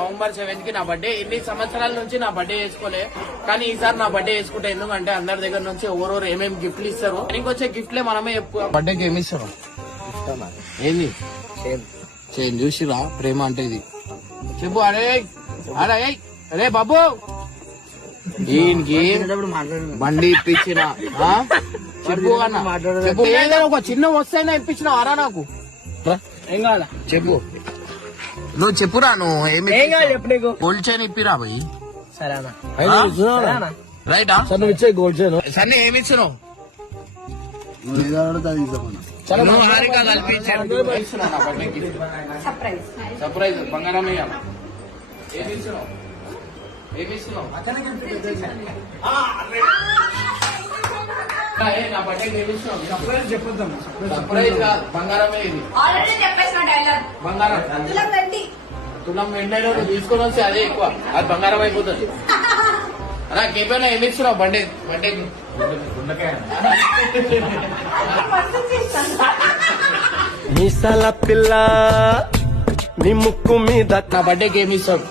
November 7th కి నా birthday. ఇన్ని సంవత్సరాల నుంచి నా బర్త్డే చేసుకోలే, కానీ ఈసారి నా బర్త్డే చేసుకుంటే ఎందుకంటే అందరి దగ్గర నుంచి ఎవరెవరు ఏమేమి గిఫ్ట్లు ఇస్తారు, ఇంకొచ్చే గిఫ్ట్లే మనమే చెప్పుకో. బర్త్డేకి ఏమి ఇస్తారు? ఏంది చేయండి చూసిరా, ప్రేమ అంటే ఇది. చెప్పు. అరే అరే అరే బాబు, దీనికి బండి ఇప్పించిన చెప్పు అన్న, చెప్పు. ఏదైనా ఒక చిన్న వస్తైనా ఇప్పించిన అరా నాకు. ఏం కావాలా చెప్పు, నువ్వు చెప్పురా. నువ్వు ఏమి చెప్పు నీకు. గోల్డ్ చైన్ ఇప్పిరా పోయి. సరేనా రైటా? నువ్వు ఇచ్చే గోల్డ్ చైన్ సన్నీ ఏమి ఇచ్చినావు? నువ్వు హారిక కలిపి సర్ప్రైజ్ బంగారం ఏమి ఇచ్చినావు? ఏమి ఇస్తున్నావు? నా బర్త్డేకి ఏమి ఇస్తున్నావు? సర్ప్రైజ్ కాదు, బంగారమే ఇది. బంగారం తులం వెంటనే నువ్వు తీసుకొని వస్తే అదే ఎక్కువ, అది బంగారం అయిపోతుంది. అలా కేపైనా ఏమి ఇస్తున్నావు బర్త్డేకి? మీసాల పిల్ల నీ ముక్కు మీద. నా బర్త్డేకి ఏమి ఇస్తావు?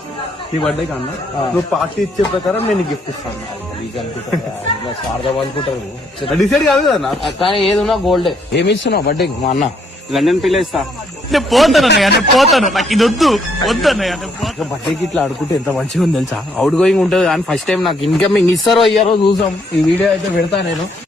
నీ బర్త్డే కన్నా నువ్వు పార్టీ ఇచ్చే ప్రకారం నేను గిఫ్ట్ ఇస్తాను. స్వార్థం అనుకుంటారు, డిసైడ్ కాదు కదా. కానీ ఏది ఉన్నా గోల్డ్. ఏమి ఇస్తున్నావు బర్త్డేకి? మా అన్న లండన్ పిల్ల ఇస్తా. నేను పోతాను నాకు ఇది వద్దు బర్త్డేకి ఇట్లా ఆడుకుంటే ఎంత మంచిగా ఉంది తెలుసా? అవుట్ గోయింగ్ ఉంటుంది, కానీ ఫస్ట్ టైం నాకు ఇన్కమింగ్ ఇస్తారో ఇయ్యారో చూసాం. ఈ వీడియో అయితే పెడతా నేను.